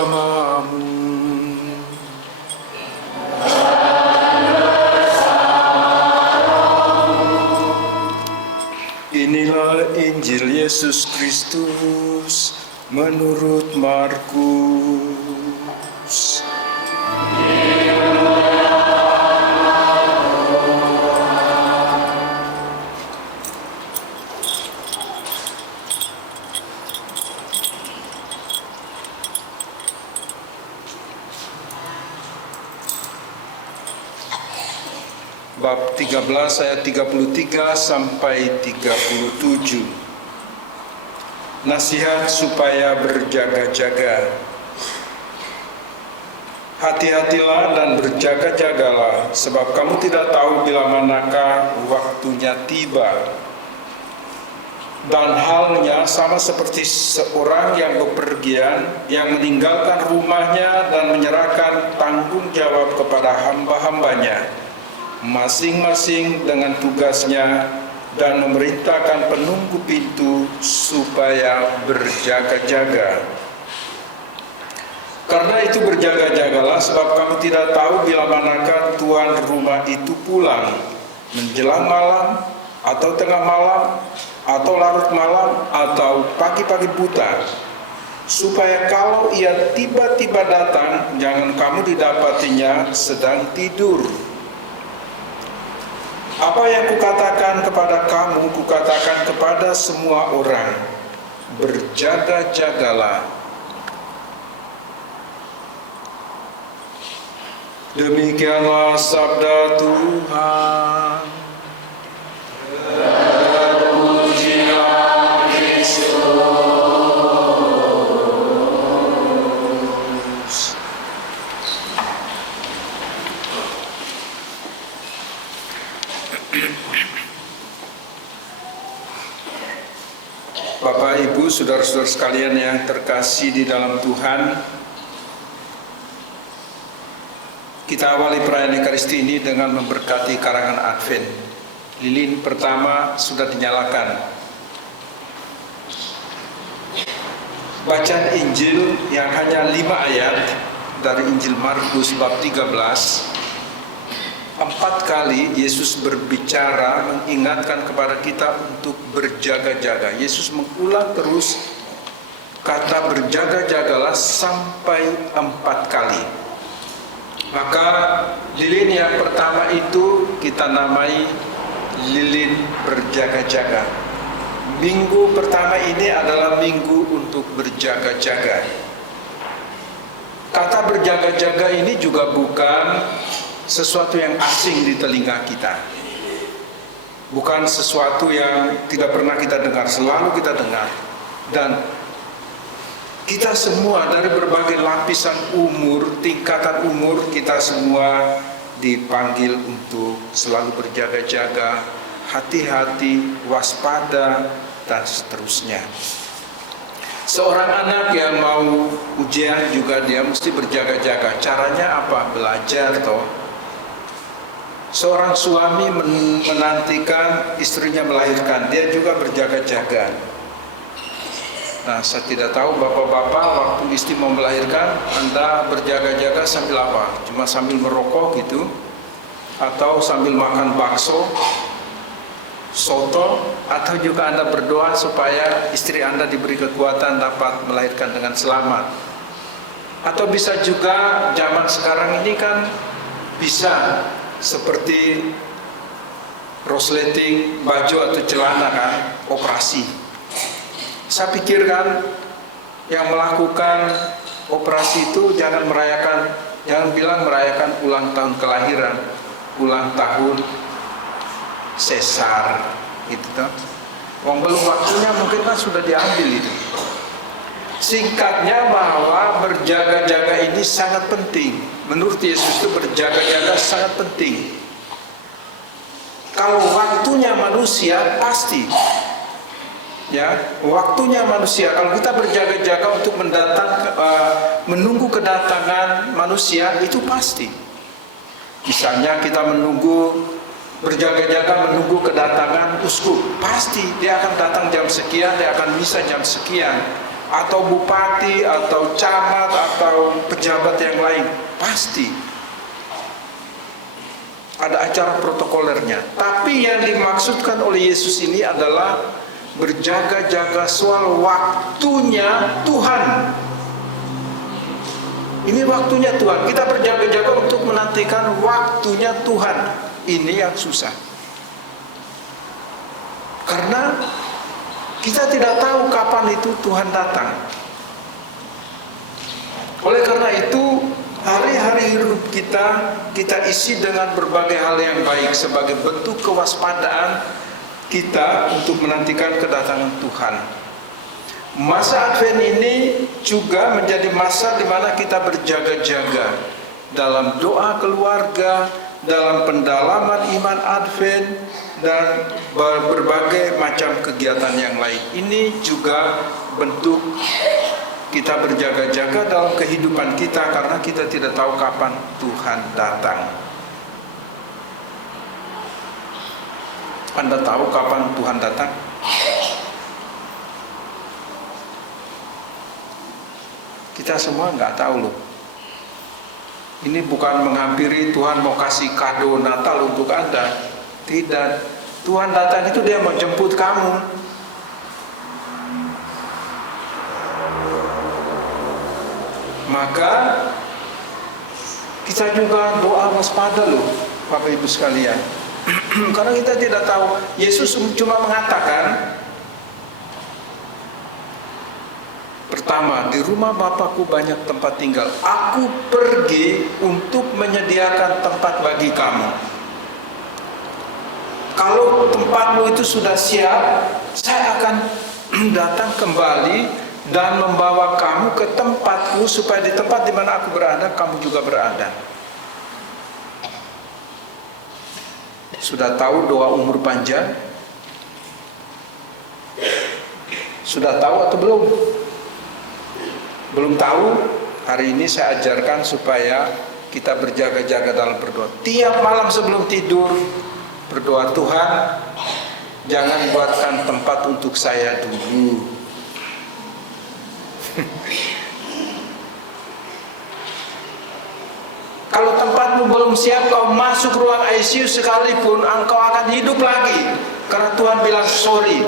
bersamamu. Inilah Injil Yesus Kristus menurut Markus. Bab 13 ayat 33 sampai 37. Nasihat supaya berjaga-jaga. Hati-hatilah dan berjaga-jagalah, sebab kamu tidak tahu bila manakah waktunya tiba. Dan halnya sama seperti seorang yang bepergian, yang meninggalkan rumahnya dan menyerahkan tanggung jawab kepada hamba-hambanya, masing-masing dengan tugasnya, dan memerintahkan penunggu pintu supaya berjaga-jaga. Karena itu berjaga-jagalah, sebab kamu tidak tahu bila manakah tuan rumah itu pulang, menjelang malam, atau tengah malam, atau larut malam, atau pagi-pagi buta, supaya kalau ia tiba-tiba datang, jangan kamu didapatinya sedang tidur. Apa yang kukatakan kepada kamu, kukatakan kepada semua orang, berjaga-jagalah. Demikianlah sabda Tuhan. Terpujilah Kristus. Bapak, Ibu, saudara-saudara sekalian yang terkasih di dalam Tuhan, kita awali perayaan Ekaristi ini dengan memberkati karangan Advent. Lilin pertama sudah dinyalakan. Bacaan Injil yang hanya 5 ayat dari Injil Markus bab 13. 4 kali Yesus berbicara mengingatkan kepada kita untuk berjaga-jaga. Yesus mengulang terus kata berjaga-jagalah sampai 4 kali. Maka lilin yang pertama itu kita namai lilin berjaga-jaga. Minggu pertama ini adalah minggu untuk berjaga-jaga. Kata berjaga-jaga ini juga bukan sesuatu yang asing di telinga kita. Bukan sesuatu yang tidak pernah kita dengar, selalu kita dengar. Dan kita semua dari berbagai lapisan umur, tingkatan umur, kita semua dipanggil untuk selalu berjaga-jaga, hati-hati, waspada, dan seterusnya. Seorang anak yang mau ujian juga dia mesti berjaga-jaga. Caranya apa? Belajar toh. Seorang suami menantikan istrinya melahirkan, dia juga berjaga-jaga. Nah, saya tidak tahu bapak-bapak waktu istri mau melahirkan, Anda berjaga-jaga sambil apa? Cuma sambil merokok gitu? Atau sambil makan bakso, soto? Atau juga Anda berdoa supaya istri Anda diberi kekuatan dapat melahirkan dengan selamat? Atau bisa juga zaman sekarang ini kan bisa seperti resleting baju atau celana kan, operasi. Saya pikir kan yang melakukan operasi itu jangan bilang merayakan ulang tahun kelahiran, ulang tahun sesar gitu toh. Wong belum waktunya mungkin kan sudah diambil itu. Singkatnya bahwa berjaga-jaga ini sangat penting. Menurut Yesus itu berjaga-jaga sangat penting. Kalau waktunya manusia pasti, ya waktunya manusia. Kalau kita berjaga-jaga untuk menunggu kedatangan manusia itu pasti. Misalnya kita berjaga-jaga menunggu kedatangan uskup, pasti dia akan datang jam sekian, dia akan misa jam sekian. atau bupati, atau camat, atau pejabat yang lain. Pasti ada acara protokolernya. Tapi yang dimaksudkan oleh Yesus ini adalah berjaga-jaga soal waktunya Tuhan. Ini waktunya Tuhan. Kita berjaga-jaga untuk menantikan waktunya Tuhan. Ini yang susah. Karena kita tidak tahu kapan itu Tuhan datang. Oleh karena itu, hari-hari hidup kita isi dengan berbagai hal yang baik sebagai bentuk kewaspadaan kita untuk menantikan kedatangan Tuhan. Masa Advent ini juga menjadi masa di mana kita berjaga-jaga dalam doa keluarga, dalam pendalaman iman Advent, dan berbagai macam kegiatan yang lain. Ini juga bentuk kita berjaga-jaga dalam kehidupan kita karena kita tidak tahu kapan Tuhan datang. Anda tahu kapan Tuhan datang? Kita semua nggak tahu loh. Ini bukan menghampiri Tuhan mau kasih kado Natal untuk Anda. Tidak. Tuhan datang itu Dia mau jemput kamu. Maka kita juga doa waspada loh, Bapak Ibu sekalian. Karena kita tidak tahu. Yesus cuma mengatakan, pertama, di rumah Bapakku banyak tempat tinggal. Aku pergi untuk menyediakan tempat bagi kamu. Kalau tempatmu itu sudah siap, saya akan datang kembali dan membawa kamu ke tempatku, supaya di tempat di mana aku berada, kamu juga berada. Sudah tahu doa umur panjang? Sudah tahu atau belum? Belum tahu? Hari ini saya ajarkan supaya kita berjaga-jaga dalam berdoa. Tiap malam sebelum tidur berdoa, Tuhan, jangan buatkan tempat untuk saya dulu. Kalau tempatmu belum siap, kau masuk ruang ICU sekalipun, engkau akan hidup lagi. Karena Tuhan bilang, sorry,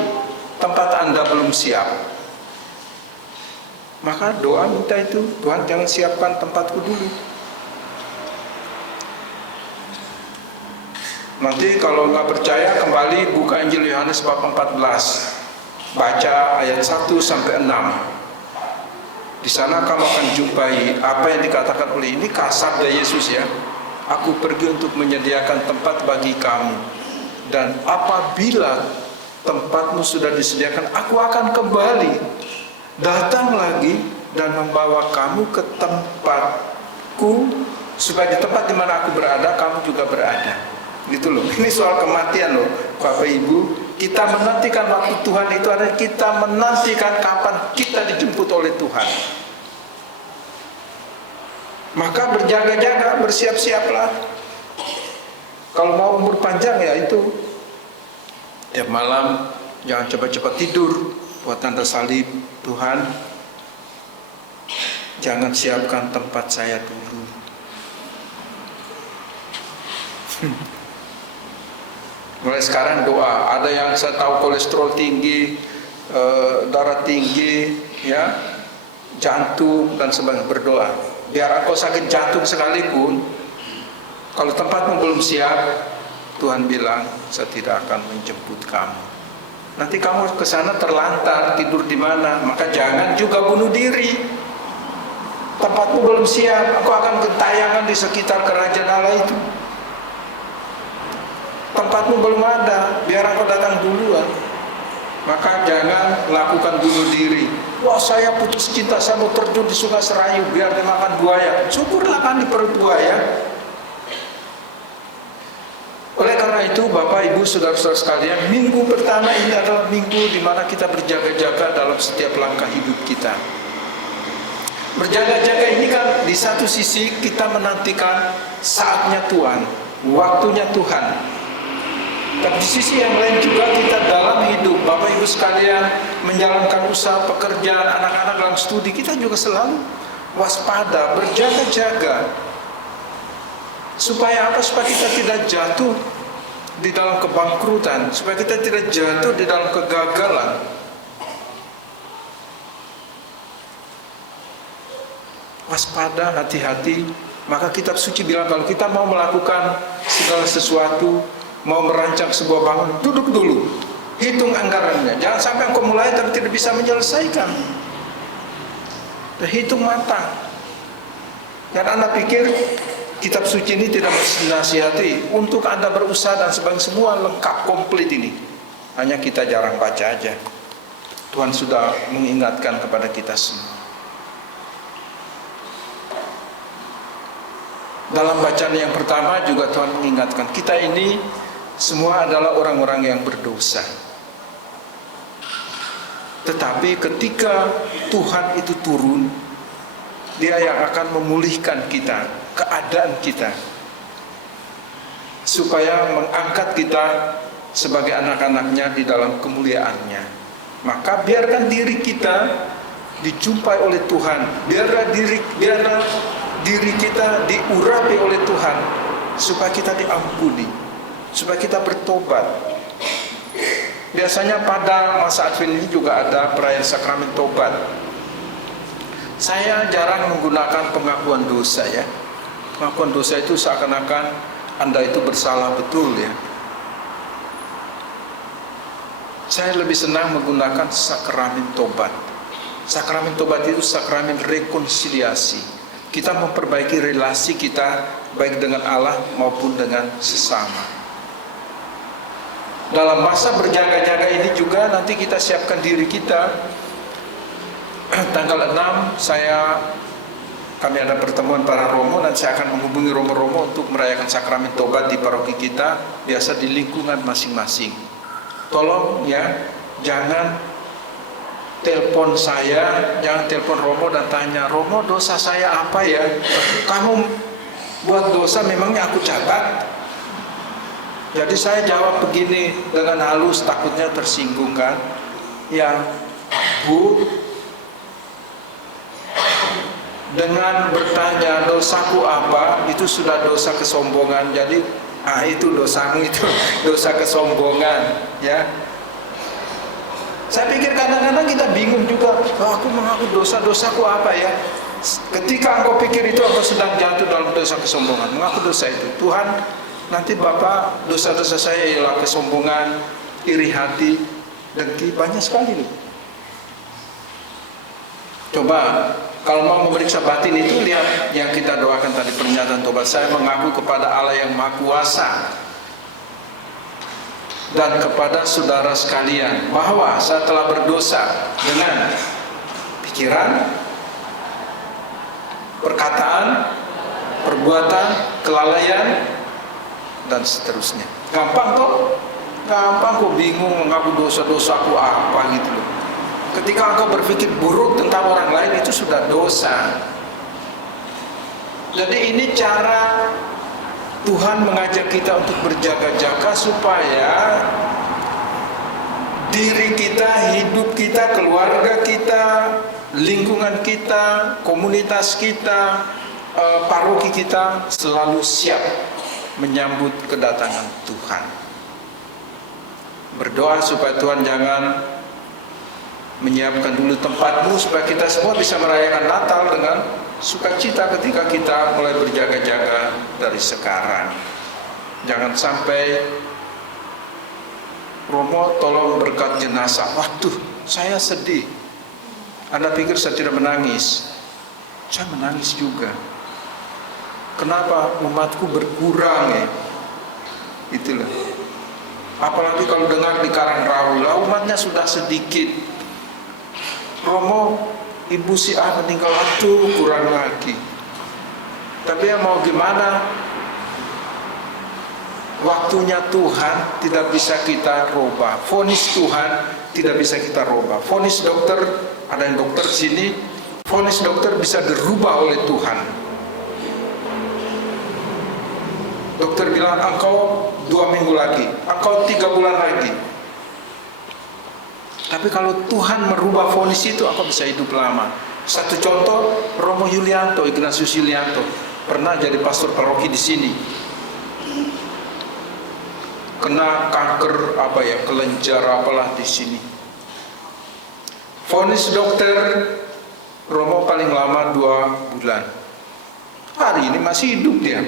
tempat Anda belum siap. Maka doa minta itu, Tuhan jangan siapkan tempatku dulu. Nanti kalau nggak percaya, kembali buka Injil Yohanes bab 14. Baca ayat 1 sampai 6. Di sana kamu akan jumpai apa yang dikatakan oleh ini, sabda Yesus ya. Aku pergi untuk menyediakan tempat bagi kamu. Dan apabila tempatmu sudah disediakan, aku akan kembali, datang lagi dan membawa kamu ke tempatku, supaya di tempat di mana aku berada, kamu juga berada. Gitu loh. Ini soal kematian loh, Bapak Ibu. Kita menantikan waktu Tuhan itu adalah kita menantikan kapan kita dijemput oleh Tuhan. Maka berjaga-jaga, bersiap-siaplah. Kalau mau umur panjang ya itu, tiap malam jangan cepat-cepat tidur buat tanda salib. Tuhan, jangan siapkan tempat saya dulu. Mulai sekarang doa. Ada yang saya tahu kolesterol tinggi, darah tinggi, ya, jantung dan sebagainya, berdoa. Biar engkau sakit jantung sekalipun, kalau tempatmu belum siap, Tuhan bilang, saya tidak akan menjemput kamu. Nanti kamu ke sana terlantar, tidur di mana? Maka jangan juga bunuh diri. Tempatmu belum siap, engkau akan gentayangan di sekitar kerajaan Allah itu. Tempatmu belum ada, biar engkau datang duluan. Maka jangan lakukan bunuh diri. Wah, saya putus cinta, saya mau terjun di Sungai Serayu biar dimakan buaya. Syukurlah kan di perut buaya. Oleh karena itu, Bapak, Ibu, Saudara-saudara sekalian, minggu pertama ini adalah minggu di mana kita berjaga-jaga dalam setiap langkah hidup kita. Berjaga-jaga ini kan di satu sisi kita menantikan saatnya Tuhan, waktunya Tuhan. Tapi di sisi yang lain juga kita dalam hidup, Bapak Ibu sekalian, menjalankan usaha pekerjaan, anak-anak dalam studi, kita juga selalu waspada, berjaga-jaga. Supaya apa? Supaya kita tidak jatuh di dalam kebangkrutan, supaya kita tidak jatuh di dalam kegagalan. Waspada, hati-hati. Maka kitab suci bilang kalau kita mau melakukan segala sesuatu, mau merancang sebuah bangunan, duduk dulu, hitung anggarannya. Jangan sampai engkau mulai tapi tidak bisa menyelesaikan. Dan hitung matang. Dan Anda pikir kitab suci ini tidak menasihati untuk Anda berusaha dan sebagainya, semua lengkap, komplit ini. Hanya kita jarang baca aja. Tuhan sudah mengingatkan kepada kita semua. Dalam bacaan yang pertama juga Tuhan mengingatkan kita ini semua adalah orang-orang yang berdosa. Tetapi ketika Tuhan itu turun, Dia yang akan memulihkan kita, keadaan kita, supaya mengangkat kita sebagai anak-anaknya di dalam kemuliaannya. Maka biarkan diri kita dijumpai oleh Tuhan, biarlah diri kita diurapi oleh Tuhan, supaya kita diampuni, supaya kita bertobat. Biasanya pada masa Advent ini juga ada perayaan sakramen tobat. Saya jarang menggunakan pengakuan dosa ya. Pengakuan dosa itu seakan-akan Anda itu bersalah betul ya. Saya lebih senang menggunakan sakramen tobat. Sakramen tobat itu sakramen rekonsiliasi. Kita memperbaiki relasi kita baik dengan Allah maupun dengan sesama. Dalam masa berjaga-jaga ini juga nanti kita siapkan diri kita. Tanggal 6 kami ada pertemuan para Romo dan saya akan menghubungi Romo-Romo untuk merayakan sakramen tobat di paroki kita, biasa di lingkungan masing-masing. Tolong ya, jangan telepon saya, jangan telepon Romo dan tanya, Romo dosa saya apa ya? Kamu buat dosa memangnya aku catat? Jadi saya jawab begini dengan halus, takutnya tersinggung kan? Ya, Bu, dengan bertanya dosaku apa, itu sudah dosa kesombongan. Jadi, itu dosamu itu, dosa kesombongan, ya. Saya pikir kadang-kadang kita bingung juga, aku mengaku dosa-dosaku apa ya? Ketika engkau pikir itu, engkau sedang jatuh dalam dosa kesombongan. Mengaku dosa itu, Tuhan, nanti Bapak, dosa-dosa saya ialah kesombongan, iri hati, dengki, banyak sekali loh. Coba, kalau mau memeriksa batin itu, lihat yang kita doakan tadi, pernyataan tobat. Saya mengaku kepada Allah yang Maha Kuasa dan kepada saudara sekalian bahwa saya telah berdosa dengan pikiran, perkataan, perbuatan, kelalaian, dan seterusnya. Gampang toh? Gampang kok bingung mengaku dosa-dosaku apa gitu loh. Ketika engkau berpikir buruk tentang orang lain, itu sudah dosa. Jadi ini cara Tuhan mengajak kita untuk berjaga-jaga supaya diri kita, hidup kita, keluarga kita, lingkungan kita, komunitas kita, paroki kita selalu siap menyambut kedatangan Tuhan. Berdoa supaya Tuhan jangan menyiapkan dulu tempatmu supaya kita semua bisa merayakan Natal dengan sukacita ketika kita mulai berjaga-jaga dari sekarang. Jangan sampai Romo tolong berkat jenazah. Waduh, saya sedih. Anda pikir saya tidak menangis? Saya menangis juga. Kenapa umatku berkurang ya? Itulah. Apalagi kalau dengar di Karangraul, umatnya sudah sedikit. Romo, ibu si A meninggal, aduh kurang lagi. Tapi ya mau gimana? Waktunya Tuhan tidak bisa kita rubah. Vonis Tuhan tidak bisa kita rubah. Vonis dokter, ada yang dokter sini, vonis dokter bisa dirubah oleh Tuhan. Dokter dokter bilang engkau 2 minggu lagi, engkau 3 bulan lagi. Tapi kalau Tuhan merubah vonis itu, engkau bisa hidup lama. Satu contoh, Romo Yulianto, Ignatius Yulianto, pernah jadi pastor paroki di sini. Kena kanker kelenjar apalah di sini. Vonis dokter, Romo paling lama 2 bulan. Hari ini masih hidup dia.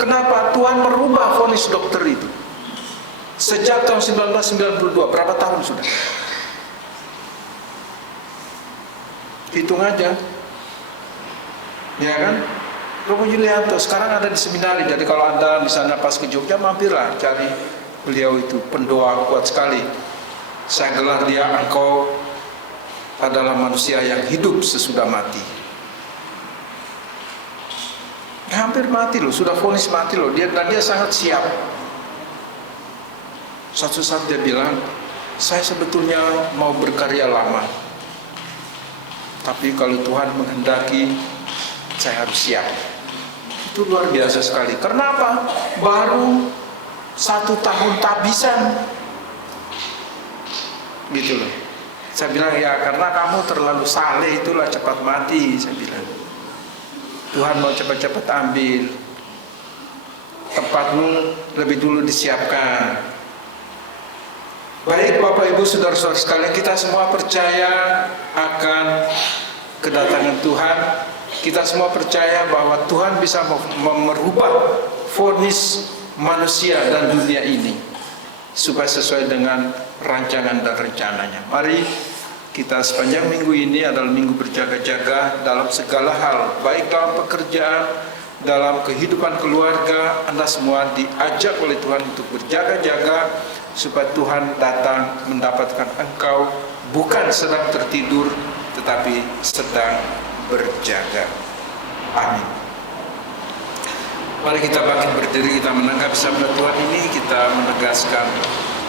Kenapa? Tuhan merubah vonis dokter itu. Sejak tahun 1992, berapa tahun sudah? Hitung aja. Ya kan? Romo Yulianto sekarang ada di seminari. Jadi kalau Anda misalnya pas ke Jogja, mampirlah cari beliau itu. Pendoa kuat sekali. Saya gelar dia, engkau adalah manusia yang hidup sesudah mati. Hampir mati loh, sudah vonis mati loh. Dan dia sangat siap. Suatu saat dia bilang, saya sebetulnya mau berkarya lama, tapi kalau Tuhan menghendaki, saya harus siap. Itu luar biasa sekali. Karena apa? Baru 1 tahun tabisan. Gitu loh. Saya bilang, ya karena kamu terlalu saleh, itulah cepat mati. Saya bilang, Tuhan mau cepat-cepat ambil. Tempatmu lebih dulu disiapkan. Baik Bapak Ibu Saudara-saudara sekalian, kita semua percaya akan kedatangan Tuhan. Kita semua percaya bahwa Tuhan bisa merubah vonis manusia dan dunia ini supaya sesuai dengan rancangan dan rencananya. Mari kita sepanjang minggu ini adalah minggu berjaga-jaga dalam segala hal, baik dalam pekerjaan, dalam kehidupan keluarga. Anda semua diajak oleh Tuhan untuk berjaga-jaga supaya Tuhan datang mendapatkan engkau bukan sedang tertidur, tetapi sedang berjaga. Amin. Mari kita bangkit berdiri, kita menanggapi sabda Tuhan ini, kita menegaskan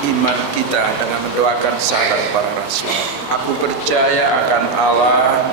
iman kita dengan mendoakan sahabat para rasul. Aku percaya akan Allah